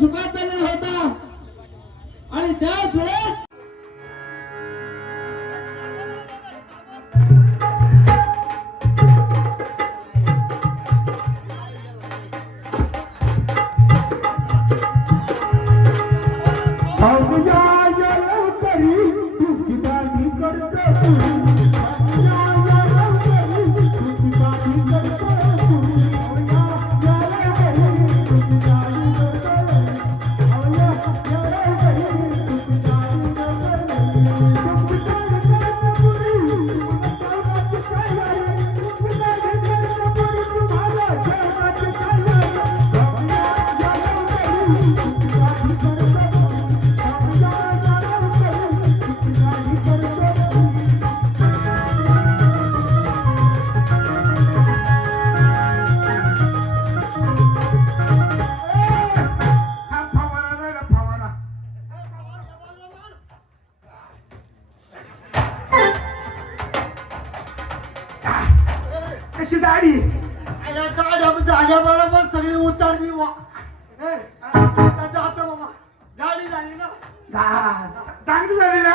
सुखात चाललेला होता आणि त्याच वेळेस कशी दाढी झाल्या बरोबर सगळी उतारली जातो बाबा गाडी झाली ना चांगली झाली ना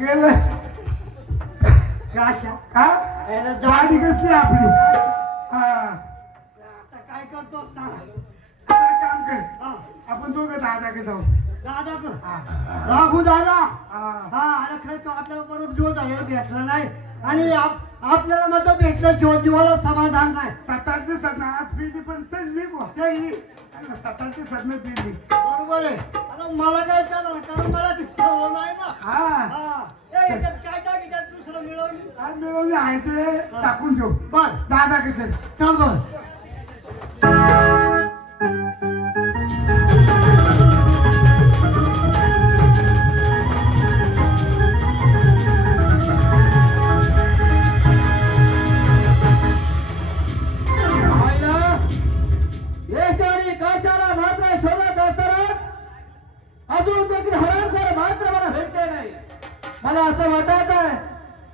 गेलं दाढी कसली आपली आता काय करतो काम कर आपण दोघं दादा जाऊ दादा राघू दादा अरे खरं तो आपल्याला बरोबर जीव झालेला भेटला नाही आणि आपल्याला मत भेटलं जीवाला समाधान नाही 7-8 दिवसात आज पिली पण चढली चढली 7-8 दिवसात नाही पिली बरोबर आहे आता मला काय करणार कारण मला तिथं नाही ना याच्यात काय टाकी दुसरं मिळवली काय मिळवली आहे ते टाकून ठेव बर दादा चल बर अजून देखील हरामखोर मात्र मला भेटले नाही. मला असं वाटत आहे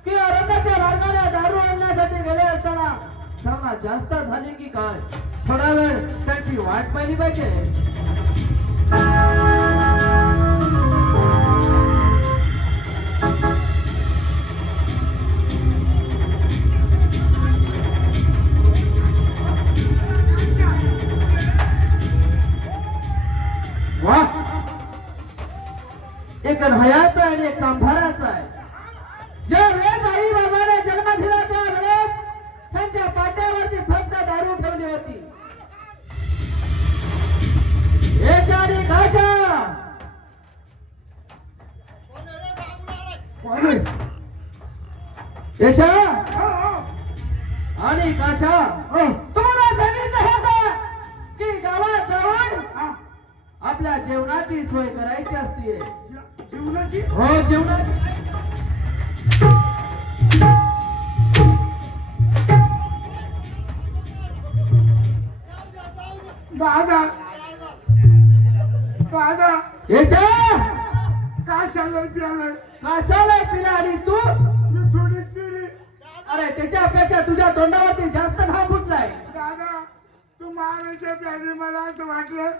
की अरण्याच्या मार्गाने दारू आणण्यासाठी गेले असताना त्यांना जास्त झाली की काय थोडा वेळ त्यांची वाट पाहिली पाहिजे. एक हयाचा आणि एक चांभाराचा आहे. ज्या वेळेस आई बाबाने जन्म दिला त्या वेळेस त्यांच्या पाट्यावरती फक्त दारू ठेवली होती. यशा आणि काशा यशा आणि काशा तुम्हाला सांगितलं होतं की गावात जाऊन आपल्या जेवणाची सोय करायची असते. जीवनाची हो जेवणाची. दादा दादा यशा काशाला प्यालाय कशाला पिला आणि तू मी थोडी पिली. अरे त्याच्यापेक्षा तुझ्या तोंडावरती जास्त घाम फुटलाय. दादा तू मारायच्या प्याने मला असं वाटलं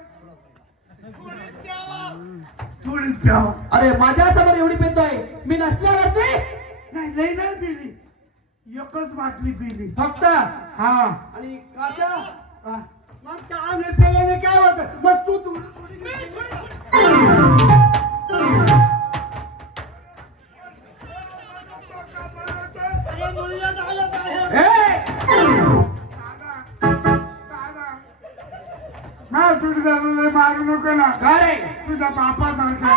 थोडीच प्यावा. अरे माझ्या समोर एवढी पितोय मी नसल्यावरती. नाही लई नाही पिली एकच बाटली पिली फक्त. हा आणि काशा मग चहा नाही पेल्याने काय होतं मग तू मला थोडी झालं मारू नको ना. काय तुझ्या बापासारखा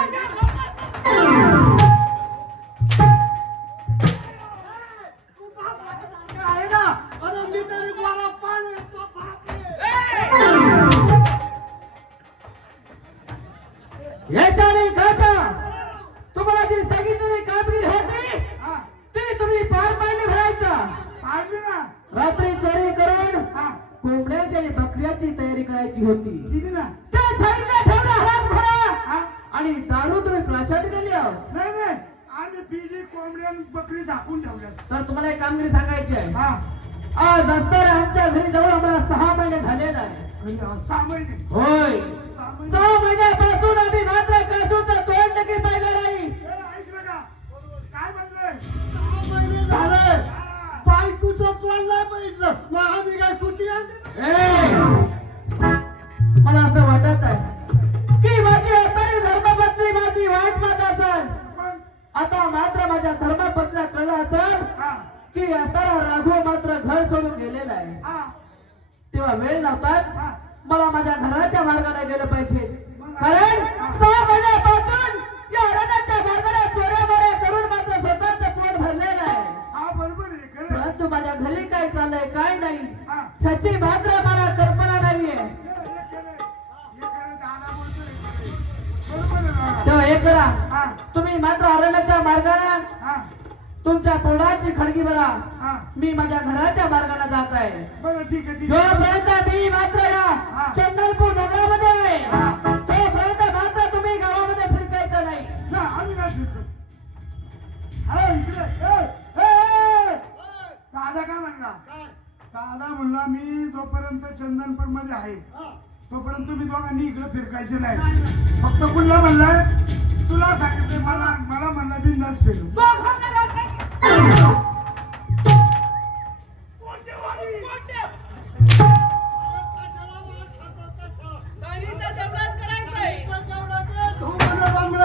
आहे ना अरे मी तर रात्री चोरी करून हा कोंबड्याची आणि बकऱ्याची तयारी करायची होती. दिली ना त्या साईडला ठेवला हरामखोरा हा आणि दारू तुम्ही प्लास्टिक दिली आहोत. नाही नाही आम्ही पिली कोंबडी आणि बकरी झाकून ठेवल्यात. तर तुम्हाला एक कामगिरी सांगायची आहे. हा आज असताना आमच्या घरी जवळ आम्हाला 6 महिने झालेला आहे. आणि 6 महिने होय 6 महिने 6 महिन्यापासून आम्ही मात्र काजूचं तोंड देखील पाहिलं नाही. ऐकलं का काय म्हणलंय 6 महिने झाले बायकोचं तोंड नाही बघितलं मग आम्ही काय कुठे ए, मला असं वाटत आहे की माझी असारी धर्मपत्नी माझी वाट पाहत असेल. पण आता मात्र माझ्या धर्मपत्नीला कळलं असेल हा की असताना राघव मात्र घर सोडून गेलेला आहे. हा तेव्हा वेळ नव्हताच हा. मला माझ्या घराच्या मार्गाने गेलं पाहिजे. कारण 6 महिन्यापासून या अरण्याच्या मार्गाने चोऱ्या माऱ्या करून मात्र स्वतःच पोट भरलेलं आहे. हा बरोबर आहे खरं परंतु माझ्या घरी काय चाललंय काय नाही हा ह्याची मात्र मला कल्पना नाहीये. हे खरं दादा बोलतोय बरोबर आहे ना तेव्हा हे करा हा तुम्ही मात्र अरण्याच्या मार्गाने हा तुमच्या पोटाची खडगी भरा. हा मी माझ्या घराच्या मार्गाने जात आहे. बरं ठीक आहे ठीक आहे जोपर्यंत मी मात्र या चंदनपूर नगरामध्ये आहे तोपर्यंत मात्र तुम्ही गावामध्ये फिरकायचं नाही. ना आम्ही नाही शिकतो. हा इकडे दादा काय म्हणला दादा म्हणला मी जोपर्यंत चंदनपूर मध्ये आहे तोपर्यंत तुम्ही दोघांनी इकडे फिरकायचे नाही. फक्त कुठला म्हणलाय तुला सांगितलंय मला मला म्हणला बिंदास फिरू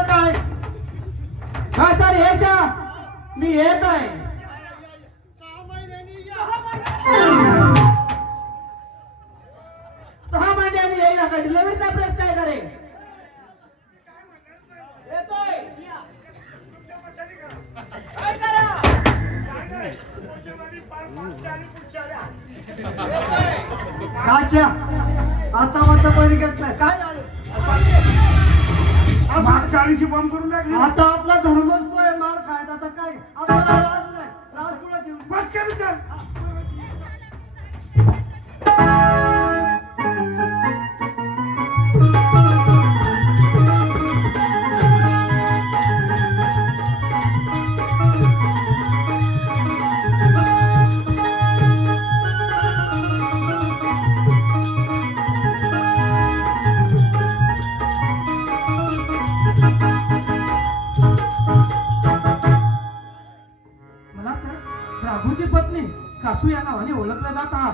काय हा सर येशा मी येत आहे. 6 महिन्यांनी 6 महिन्यांनी येईल का डिलिव्हरीचा प्रश्न आहे का रे? येतोय तुमच्या मताने करा. काय करा काय नाही. तुमच्या मध्ये पार मागच्या आणि पुढच्या आल्या. काच्या आता मत बरी घेतलं काय झालं मागच्या आळीशी बॉम्ब करून टाकली आता आपला धर्मच पोय मार खायचा आता काय आपल्याला राज नाही राज पुढे ठेवून पटकन चल मला तर राघूची पत्नी कासू या नावाने ओळखलं जात आहात.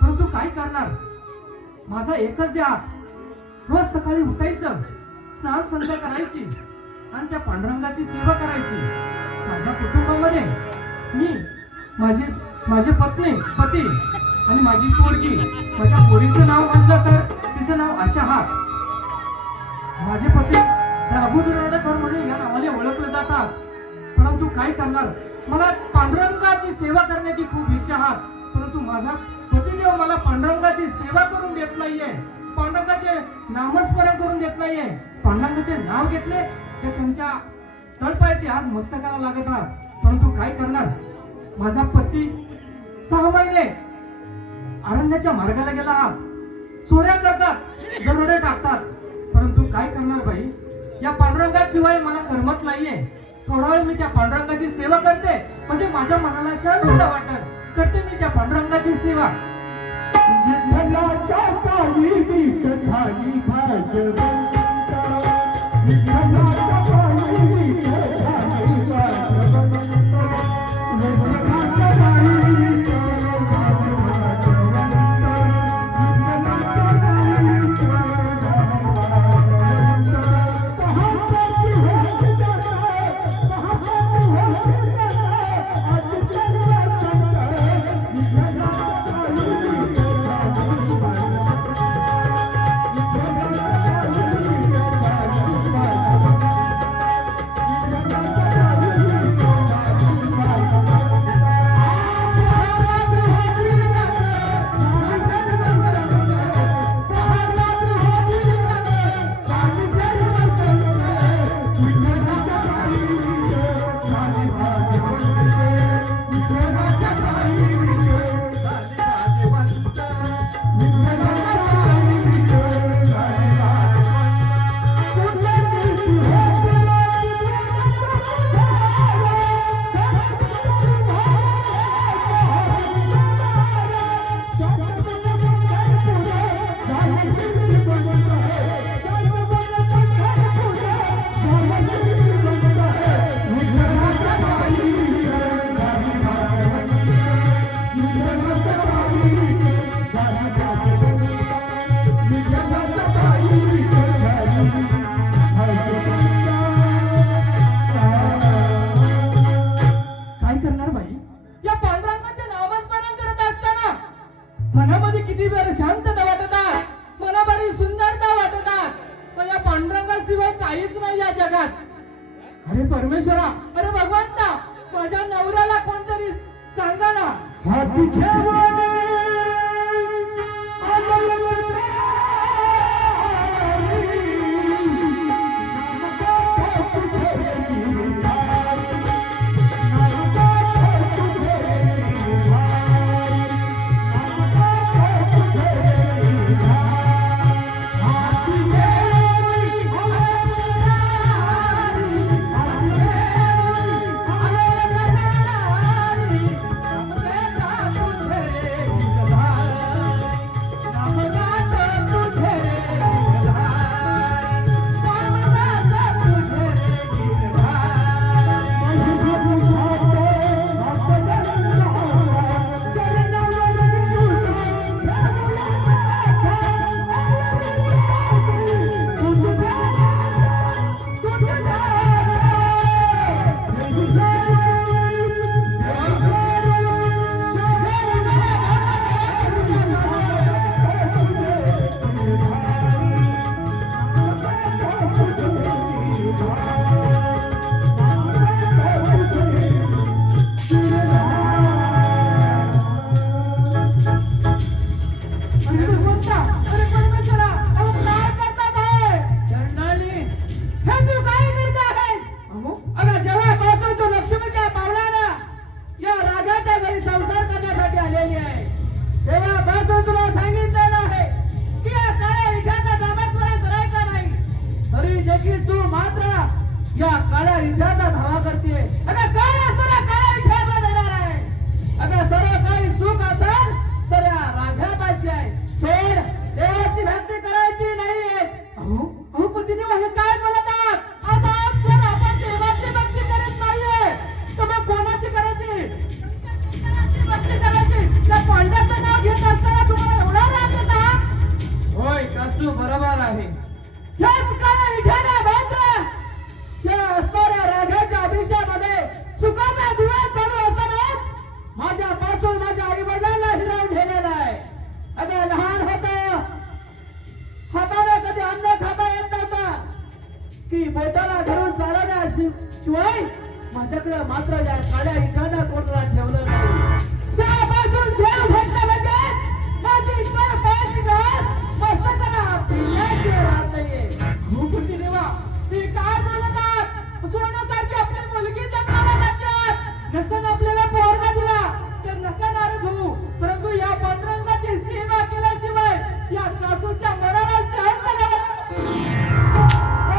परंतु काय करणार माझा एकच ध्यान रोज सकाळी उठायचं स्नान संध्या करायची आणि त्या पांडुरंगाची सेवा करायची. माझ्या कुटुंबामध्ये मी माझे पत्नी पती आणि माझी पोरगी माझ्या पोरीचं नाव म्हटलं तर तिचं नाव आशा हात. माझे पती राघू दुराडेकर म्हणून या नावाने ओळखले जातात. परंतु काय करणार मला पांडुरंगाची सेवा करण्याची खूप इच्छा आहे. परंतु माझा पतिदेव मला पांडुरंगाची सेवा करून देत नाहीये. पांडुरंगाचे नामस्मरण करून देत नाहीये. पांडुरंगाचे नाव घेतले ते त्यांच्या तळपायाची हात मस्तकाला लागत आहात. परंतु काय करणार माझा पती 6 महिने अरण्याच्या मार्गाला गेला आहात. चोऱ्या करतात दरोडे टाकतात. परंतु काय करणार बाई या पांडुरंगाशिवाय मला करमत नाहीये. थोडा वेळ मी त्या पांडुरंगाची सेवा करते म्हणजे माझ्या मनाला शांतता वाटत करते मी त्या पांडुरंगाची सेवा. विठ्ठलाच्या पायी नीट झाली भाग्यवंता. विठ्ठलाच्या पायी नीट झाली भाग्यवंता. विठ्ठलाच्या पायी नीट झाली भाग्यवंता. विठ्ठलाच्या पायी नीट झाली भाग्यवंता. पहाटे होत जाता, पहाटे होत जाता, आज जन्म संत. विठ्ठलाच्या पायी नीट झाली भाग्यवंता. विठ्ठलाच्या पायी मनामध्ये किती बरं शांतता वाटतात, मनामध्ये सुंदरता वाटतात, पण या पांडुरंगाशिवाय काहीच नाही या जगात. अरे परमेश्वरा, अरे भगवंता, माझ्या नवऱ्याला कोणतरी सांगा ना. हाती ठेवाने या काळ्या रिठाचा धावा करते. अगं काय असं ना काळ्या रिठाला देणार आहे. अगं सर्व काही सुख असेल तर या राघापाशी आहे. सोड, देवाची भक्ती करायची नाहीये. अहो पतिदेव हे काय बोलत आहात? आता जर आपण देवाची भक्ती करत नाहीये तर मग कोणाची करायची? भक्ती करायची. त्या पांड्याचं नाव घेत असताना तुम्हाला एवढा राग येता? होय कासू बरोबर आहे. याच काळ्या रिठाला भात्र या असणाऱ्या राघाच्या अभिषेकामध्ये सुखाचा दिवा चालू असतानाच माझ्यापासून माझ्या आई वडिलांना हिरावून ठेवलेला आहे. अगं लहान होतं, हाताने कधी अन्न खाता येत नव्हता की बोटाला धरून चालवण्याशिवाय माझ्याकडे मात्र या काळ्या इटानं कोणाला ठेवलं नाही. त्यापासून देव भेटला म्हणजे माझी इतर पायाची घास मस्तकाला पिण्याशिवाय राहत नाहीये. हो कुठे देवा, मी काय बोलत आहात? सोन्यासारखी आपली मुलगी जन्माला घातल्यात, नसन आपल्याला पोरगा दिला तर नका नाराज होऊ, परंतु या पांडुरंगाची सेवा केल्याशिवाय या कासूच्या मनाला शांत नाही.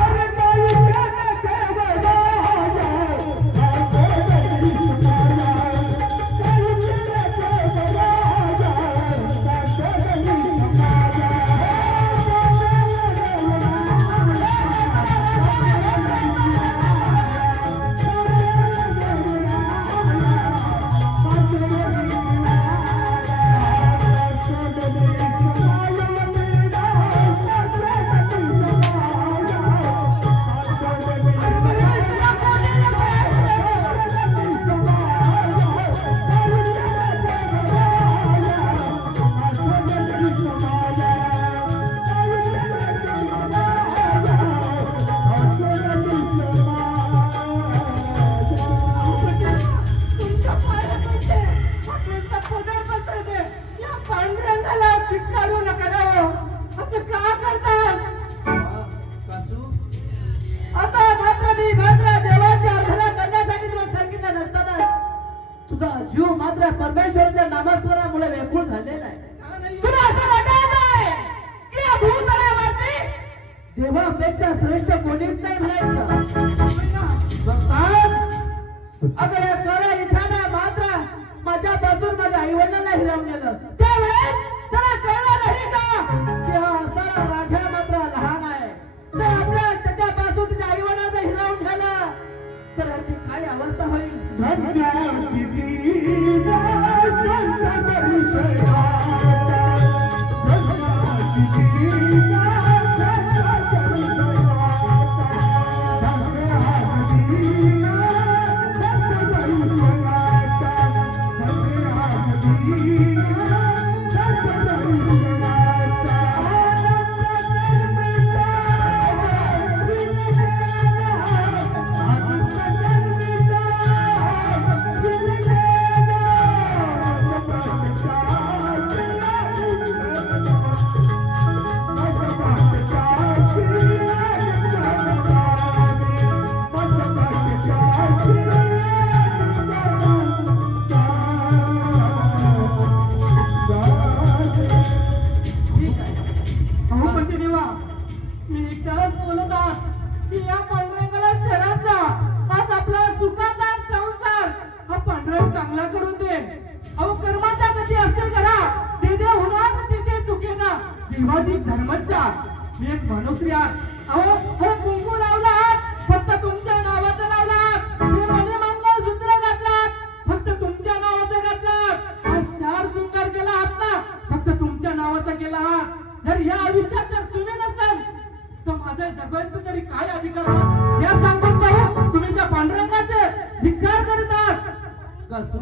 अरे नाही केलं देव राजा, तुमच्या पायाला पडते, आपल्याला पदर पसरते. या पांडुरंगाला धिक्कारू नका ना. असं का करतात? आता मात्र मी मात्र देवाची आराधना करण्यासाठी तुला सांगितलं नसताना तुझा जीव मात्र परमेश्वराच्या नामस्मरणामुळे व्याकुळ झालेला आहे. तुला असं वाटत नाही की या भूतलावरती देवापेक्षा श्रेष्ठ कोणीच नाही म्हणायचं? अगं या काळ्या इठाला मात्र माझ्यापासून माझ्या आई वडिलांना हिरावून नेलं. त्यावेळेस त्याला कळलं नाही का की हा असणारा राघ्या मात्र लहान आहे. तर आपल्या त्याच्यापासून त्याच्या आई वडिलांना हिरावून ठेवलं तर याची काय अवस्था होईल? धन्याची दीना संत परिचयाचा, धन्याची दीना संत परिचयाचा, धन्याची दीना संत परिचयाचा, धन्याची दीना संत देवाधिक धर्मशा मी एक मनुष्य अहो हे कुंकू लावलात फक्त तुमच्या नावाचं लावलात हे मने मंगळसूत्र घातलात फक्त तुमच्या नावाचं घातलात हा शार सुंदर केला आहात ना फक्त तुमच्या नावाचा केला आहात जर या आयुष्यात जर तुम्ही नसाल तर माझ्या जगायचं तरी काय अधिकार आहे? या सांगून पाहू तुम्ही त्या पांडुरंगाचे धिक्कार करतात कसू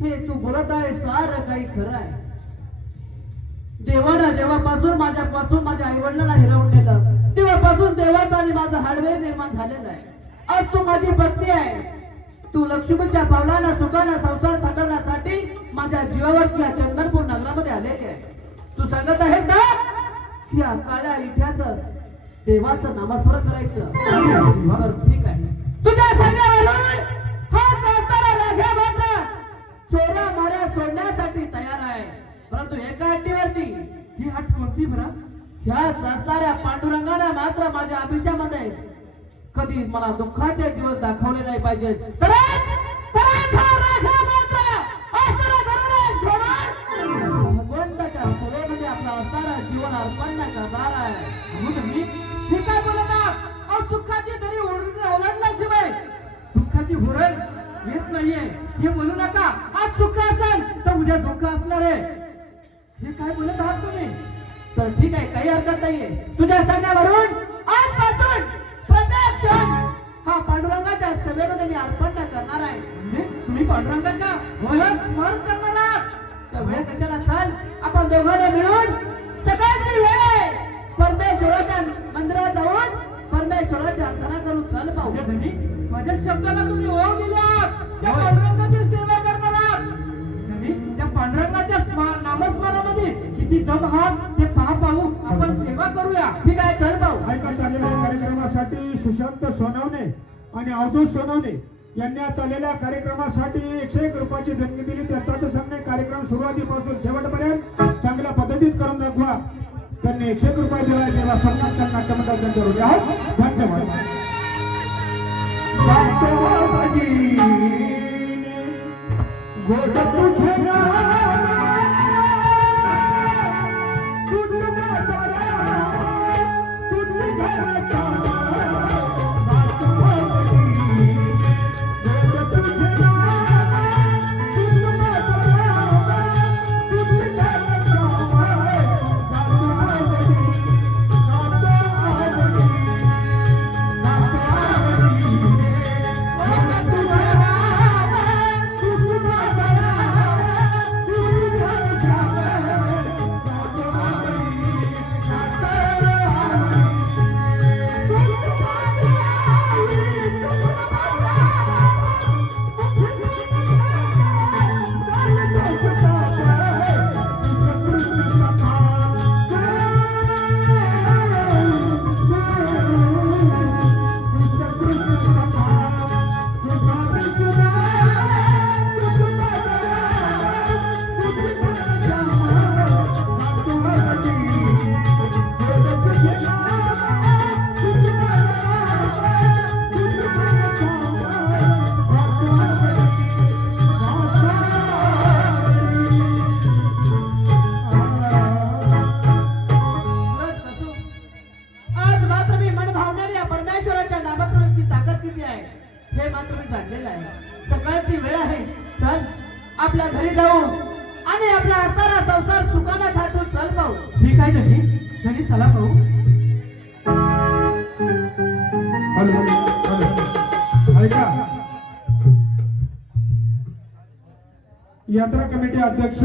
हे तू बोलत आहे सारं काही खरं आहे देवानं जेव्हापासून माझ्या आई वडिलांना हिरवून नेलं तेव्हापासून देवाचा आणि माझं हाडवेर निर्माण झालेलं आहे आज तू माझी पत्नी आहे तू लक्ष्मीच्या पावलानं सुखानं संसार थाटवण्यासाठी माझ्या जीवावरती या चंदनपूर नगरामध्ये आलेली आहे तू सांगत आहेस ना की या काळ्या इठ्याचं देवाचं नामस्मरण करायचं तर ठीक आहे तुझ्या सांगण्यावरून हा चालताना राघ्या मात्र चोरा माऱ्या सोडण्यासाठी तयार आहे परंतु एका अट्टीवरती ही हट कोणती बरं ह्याच असणाऱ्या पांडुरंगाने मात्र माझ्या आयुष्यामध्ये कधी मला दुःखाचे दिवस दाखवले नाही पाहिजे भगवंताच्या सेवेमध्ये आपला असणारा जीवन अर्पण नाही करणार आहे म्हणून मी हे काय बोलत आहात? अहो सुखाची दरी ओलांडल्याशिवाय दुःखाची हुरळ येत नाहीये हे बोलू नका आज सुख असेल तर उद्या दुःख असणार आहे हे काय बोलत आहात तुम्ही तर ठीक आहे काही हरकत नाहीये तुझ्या सांगण्यावरून आजपासून प्रत्येक क्षण हा पांडुरंगाच्या सेवेमध्ये मी अर्पण करणार आहे म्हणजे तुम्ही पांडुरंगाच्या स्मरण करणार आहात तर वेळ कशाला चाल आपण दोघांनी मिळून सकाळची वेळ आहे परमेश्वराच्या मंदिरात जाऊन परमेश्वराची प्रार्थना करून चल पाहू माझ्या धनी माझ्या शब्दाला तुम्ही ओढ दिलात त्या पांडुरंगाची सेवा करणार आहात धनी त्या पांडुरंगाच्या नामस्मरणामध्ये किती दम आहात ते पाहू आपण सेवा करूया ठीक आहे चल पाहू ऐका चाललेल्या कार्यक्रमासाठी सुशांत सोनवणे आणि अवधूत सोनवणे यांनी आज चाललेल्या कार्यक्रमासाठी 101 रुपयाची देणगी दिली त्याचाच सांगणे कार्यक्रम सुरुवातीपासून शेवटपर्यंत चांगल्या पद्धतीत करून दाखवा त्यांनी 101 रुपये दिला तेव्हा सन्मान त्यांना नाट्यमंडळ करून आहोत धन्यवाद गोड तुझे नाम तुझ माझा राम तुझ घरचा हे मात्र मी जाणलेलं आहे सकाळची वेळ आहे चल आपल्या घरी जाऊ आणि आपला असणारा संसार सुखाने थाटून चल पाहू ठीक आहे धनी धनी चला पाहू ऐका यात्रा कमिटी अध्यक्ष